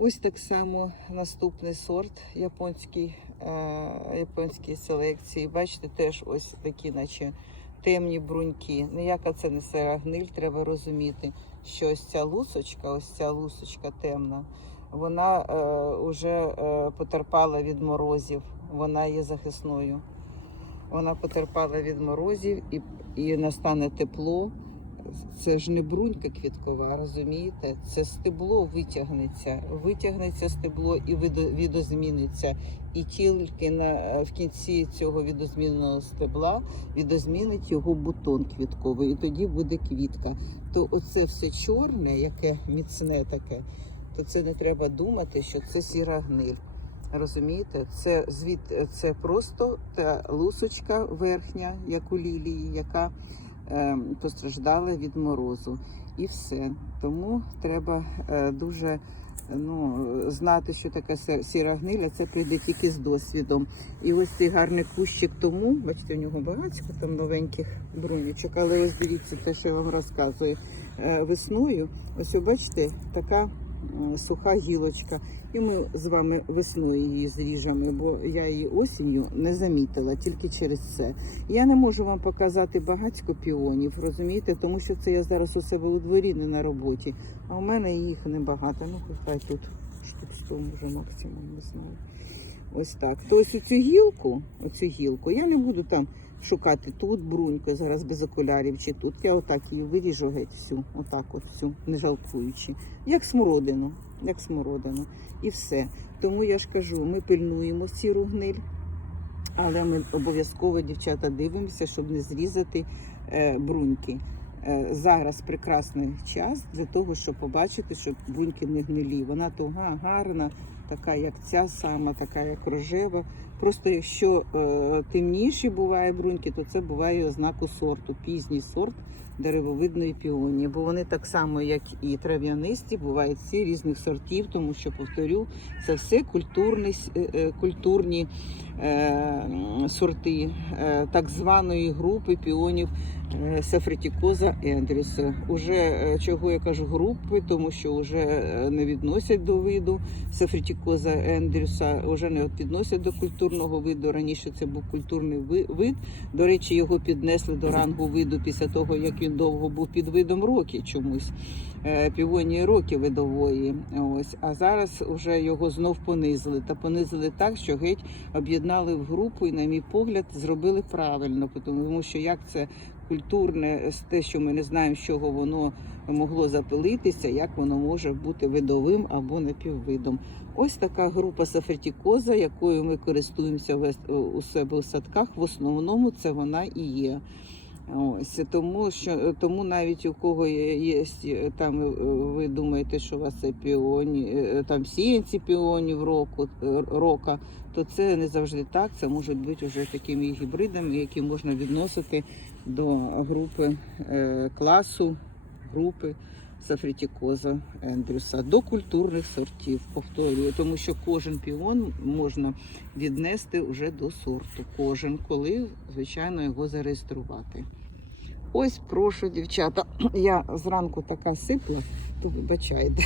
Ось так само наступний сорт японський, е, селекції. Бачите, теж ось такі, наче темні бруньки. Ніяка це не сира гниль, треба розуміти, що ось ця лусочка, ось ця лусочка темна, вона е, вже е, потерпала від морозів, вона є захисною. Вона потерпала від морозів і, і настане тепло. Це ж не брунька квіткова, розумієте? Це стебло витягнеться, витягнеться стебло і відозміниться. І тільки на в кінці цього відозміненого стебла відозмінить його бутон квітковий, і тоді буде квітка. То оце все чорне, яке міцне таке, то це не треба думати, що це сіра гниль. Розумієте, це звід це просто та лусочка верхня, як у лілії, яка е, постраждала від морозу. І все. Тому треба е, дуже ну, знати, що таке сіра гниля, це прийде тільки з досвідом. І ось цей гарний кущик тому, бачите, у нього багатько там новеньких брунючок, але ось дивіться те, що я вам розказую. Е, Весною, ось ви бачите, така суха гілочка. І ми з вами весною її зріжемо, бо я її осінню не замітила тільки через це. Я не можу вам показати багатько піонів, розумієте, тому що це я зараз у себе у дворі, не на роботі. А у мене їх небагато. Ну, хай тут штук 100, може максимум, не знаю. Ось так. То ось цю гілку, оцю гілку, я не буду там шукати тут бруньку, зараз без окулярів чи тут. Я отак її виріжу геть всю, отак от всю, не жалкуючи. Як смородину, як смородину. І все. Тому я ж кажу, ми пильнуємо сіру гниль, але ми обов'язково, дівчата, дивимося, щоб не зрізати е, бруньки. Е, зараз прекрасний час для того, щоб побачити, що бруньки не гнилі. Вона туга, гарна, така як ця сама, така як рожева. Просто якщо е, темніші буває бруньки, то це буває ознаку сорту, пізній сорт деревовидної піонії, бо вони так само, як і трав'янисті, бувають всі різних сортів, тому що повторю, це все культурні, е, е, культурні е, сорти е, так званої групи піонів е, Сафретікоза Ендрюса. Уже е, чого я кажу групи, тому що вже е, не відносять до виду Сафретікоза Ендрюса, вже не відносять до культурного виду. Раніше це був культурний вид. До речі, його піднесли до рангу виду після того, як він довго був під видом роки чомусь. Півонії роки видової. Ось. А зараз вже його знов понизили. Та понизили так, що геть об'єднали в групу і, на мій погляд, зробили правильно, тому що як це культурне, з те, що ми не знаємо, з чого воно могло запилитися, як воно може бути видовим або напіввидом. Ось така група сафертікоза, якою ми користуємося вес- у себе у садках. В основному це вона і є. Ось тому, що тому навіть у кого є, е, там, е, ви думаєте, що у вас це піоні, е, там сіянці піонів року е, рока, то це не завжди так. Це можуть бути вже такими гібридами, які можна відносити до групи е, класу, групи сафрітікоза Ендрюса, до культурних сортів. Повторюю, тому що кожен піон можна віднести вже до сорту. Кожен, коли звичайно його зареєструвати. Ось прошу, дівчата. Я зранку така сипла, то вибачайте.